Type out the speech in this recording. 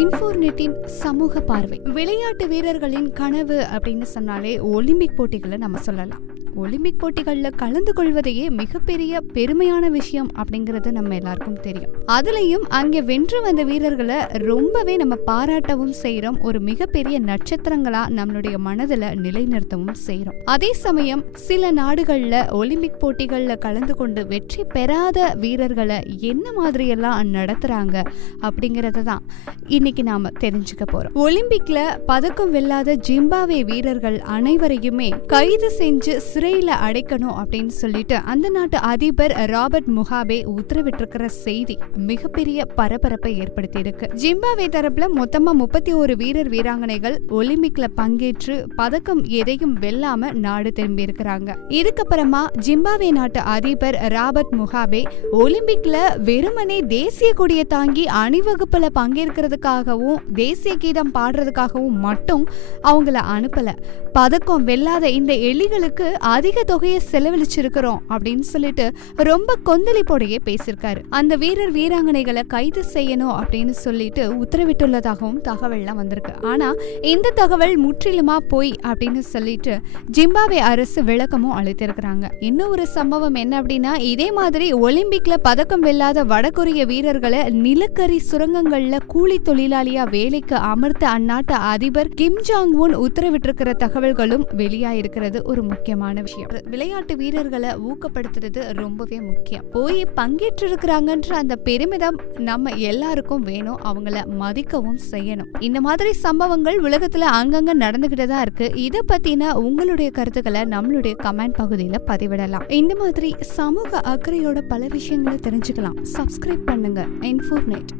இன்ஃபோர்நெட்டின் சமூக பார்வை. விளையாட்டு வீரர்களின் கனவு அப்படின்னு சொன்னாலே ஒலிம்பிக் போட்டிகளை நம்ம சொல்லலாம். ஒலிம்பிக் போட்டிகளில் கலந்து கொள்வதையே மிகப்பெரிய பெருமையான விஷயம் அப்படிங்கிறது நம்ம எல்லாருக்கும் தெரியும். அதுலயும் அங்கே வென்று வந்த வீரர்களை ரொம்பவே நம்ம பாராட்டவும் செய்யறோம். ஒரு மிகப்பெரிய நட்சத்திரங்களா நம்மளுடைய மனதில் நிலைநிறுத்தவும் செய்யறோம். அதே சமயம் சில நாடுகள்ல ஒலிம்பிக் போட்டிகள்ல கலந்து கொண்டு வெற்றி பெறாத வீரர்களை என்ன மாதிரியெல்லாம் நடத்துறாங்க அப்படிங்கறத தான் இன்னைக்கு நாம தெரிஞ்சுக்க போறோம். ஒலிம்பிக்ல பதக்கம் வெல்லாத ஜிம்பாவே வீரர்கள் அனைவரையுமே கைது செஞ்சு சிறையில அடைக்கணும் அப்படின்னு சொல்லிட்டு அந்த நாட்டு அதிபர் ராபர்ட் முகாபே உத்தரவிட்டிருக்கிற செய்தி மிகப்பெரிய பரபரப்பை ஏற்படுத்தி இருக்கு. ஜிம்பாவே தரப்புல மொத்தமா 31 வீரர் வீராங்கனைகள் ஒலிம்பிக்ல பங்கேற்று பதக்கம் எதையும் வெல்லாம நாடு திரும்பி இருக்கிறாங்க. இதுக்கப்புறமா ஜிம்பாவே நாட்டு அதிபர் ராபர்ட் முகாபே ஒலிம்பிக்ல வெறுமனே தேசிய கொடியை தாங்கி அணிவகுப்புல பங்கேற்கிறதுக்காகவும் தேசிய கீதம் பாடுறதுக்காகவும் மட்டும் அவங்கள அனுப்பல. பதக்கம் வெல்லாத இந்த எலிகளுக்கு அதிக தொகையை செலவழிச்சிருக்கிறோம் அப்படின்னு சொல்லிட்டு ரொம்ப கொந்தளிப்போடையே பேசியிருக்காரு. அந்த வீரர் வீராங்கனைகளை கைது செய்யணும் அப்படின்னு சொல்லிட்டு உத்தரவிட்டுள்ளதாகவும் தகவல்லாம் வந்திருக்கு. ஆனா இந்த தகவல் முற்றிலுமா போய் அப்படின்னு சொல்லிட்டு ஜிம்பாவே அரசு விளக்கமும் அளித்திருக்கிறாங்க. இன்னும் ஒரு சம்பவம் என்ன அப்படின்னா, இதே மாதிரி ஒலிம்பிக்ல பதக்கம் வெல்லாத வடகொரிய வீரர்களை நிலக்கரி சுரங்கங்கள்ல கூலி தொழிலாளியா வேலைக்கு அமர்த்த அந்நாட்டு அதிபர் கிம் ஜாங் உன் உத்தரவிட்டிருக்கிற தகவல்களும் வெளியாயிருக்கிறது ஒரு முக்கியமான விஷயம். விளையாட்டு வீரர்களை ஊக்கப்படுத்துறது ரொம்பவே முக்கியம். போய் பங்கேற்றிருக்கிறாங்கன்ற அந்த பெருமிதம் நம்ம எல்லாருக்கும் வேணும். அவங்கள மதிக்கவும் செய்யணும். இந்த மாதிரி சம்பவங்கள் உலகத்துல அங்கங்க நடந்துகிட்டு தான் இருக்கு. இதை பத்தின உங்களுடைய கருத்துக்களை நம்மளுடைய கமெண்ட் பகுதியில பதிவிடலாம். இந்த மாதிரி சமூக அக்கறையோட பல விஷயங்களை தெரிஞ்சுக்கலாம். சப்ஸ்கிரைப் பண்ணுங்க இன்ஃபோர்நெட்.